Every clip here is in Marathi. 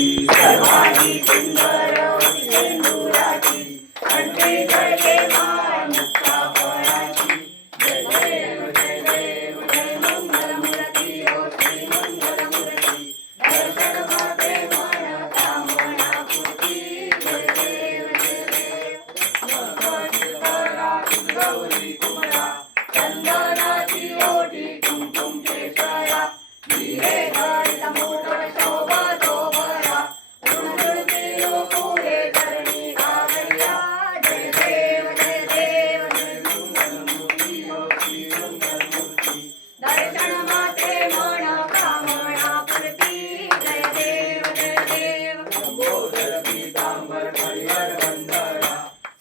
सर्वांगी सुंदर सिंदुराची कंठी जळके माळ मुक्ता फळाची जय देव जय देव जय मंगल मूर्ती ओ श्री मंगल मूर्ती दर्शन माते मन कामना पूर्ती जय देव गणपती करा गौरी कुमरा चंदनाची ओटी कुंकुम केशरा हिरे गणित मोठा शोभा तो बरा उडुडुडती पुरे धरणी घागरिया जय देव जय मंगल मूर्ती ओ श्री मंगल मूर्ती दर्शन माते मन कामना पूर्ती जय देव लंबोदर पीतांबर हरिहर वंदना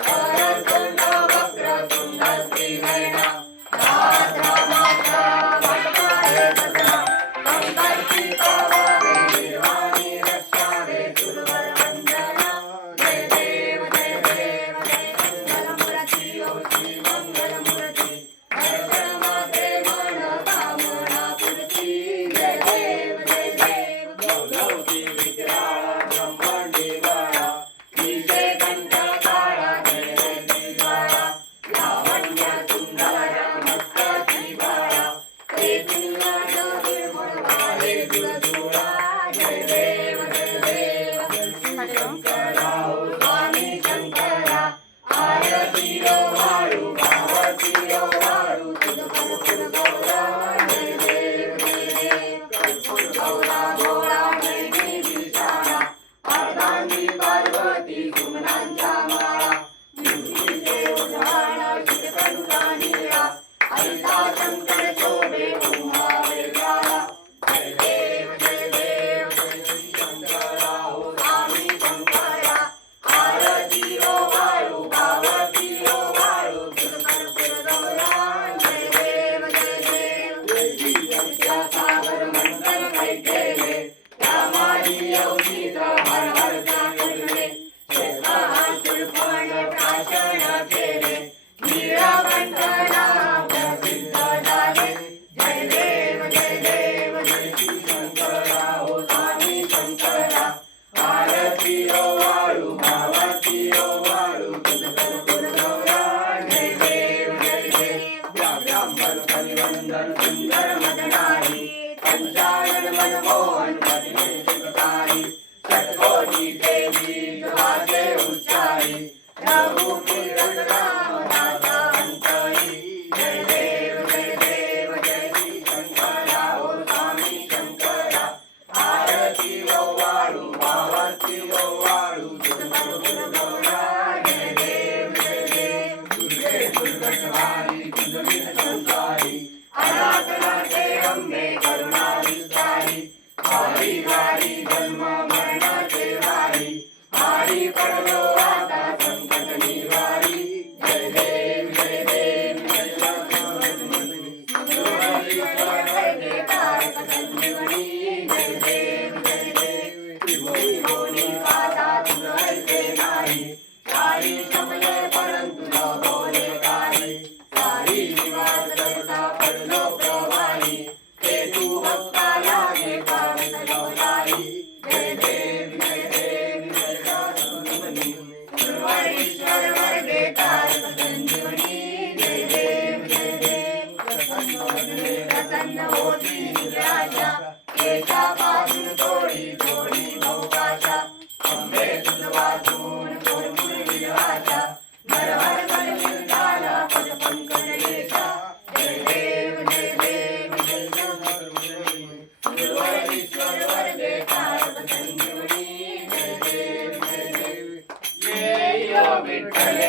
सरतुंड वक्रतुंड श्रीनयना रात्रा मात्रा वटकारे दसरा कंकर्ची पावावे निर्वाणी रक्षावे सुरवर वंदना जय देव जय मंगल मूर्ती ओ श्री मंगल मूर्ती दर्शन माते मन कामना पूर्ती जय देव गौरवती विक्राळा ब्रह्मांडी बाळा विजय कंठ काळा जय दिवाळा लावण्य सुंदर मस्तकी बाळा ते पिंगळ निर्मळ वारे दुळदुळा जय देव शंकरा ओ स्वामी शंकरा आरती ओ वाळू भावती ओ वाळू तुझ कर्पूर गौरा जय देव कर्पूर गौरा गोळा नैनी विशाळा अर्धांगी पार्वती सुमनांच्या माळा मुक्तीचे उजाळा शिरकंठा निळा ऐसा शंकर शोभे उमा वेगाळा जय देव श्री शंकरा ओ स्वामी शंकरा आरती ओ वाळू भावती ओ वाळू तुझ कर्पूर गौरा जय देव जय सागर मंथन कैकेले त्या माझी अवधीत हर हर जागरले शूर्पण प्राशन केले नीळकंठना प्रसिद्ध झाले जय देव जय श्री शंकरा ओ स्वामी शंकरा आरती ओ वाळू भावती ओ वाळू तुझ कर्पूर गौरा जय देव ब्राह्मण परिवंदन सुंदर मदनारी पंचानन मनमोहन पतिने शिवकारी षट्कोटी देवी जुवाचे उच्चारी रघु कीर्तन राम दासा अंतरी जय देव जय श्री शंकरा ओ स्वामी शंकरा आरती ओ वाळू भावती ओ वाळू तुझ कर्पूर गौरा जय देव दुर्गे दुर्गटवारी तुझ संसारी अनाथनाथे अंबे करुणा विस्तारी वारी वारी जन्म मरणाचे वारी वारी पडलो आता संकट निवारी जय देव संजीवनी जय देव त्रिभुवी भुवनी पाता तुझ ऐसे नाही सारी समले परंतु न बोले काही सारी निवास करता पडलो प्रवाही ते तू भक्ताला घे पावित लोलाई जय देव संजीवनी सर्वेश्वर वर्गे कारक संजीवनी जय देव प्रसन्न होती राजा केशापासून थोडी थोडी भोकाशा अंबे तुझ वाचून भरपूर विरहाचा नरहर कलयुग झाला पद पंकज येशा जय देव सर्वेश्वर वर्गे कारक संजीवनी जय देव ये यो विठ्ठले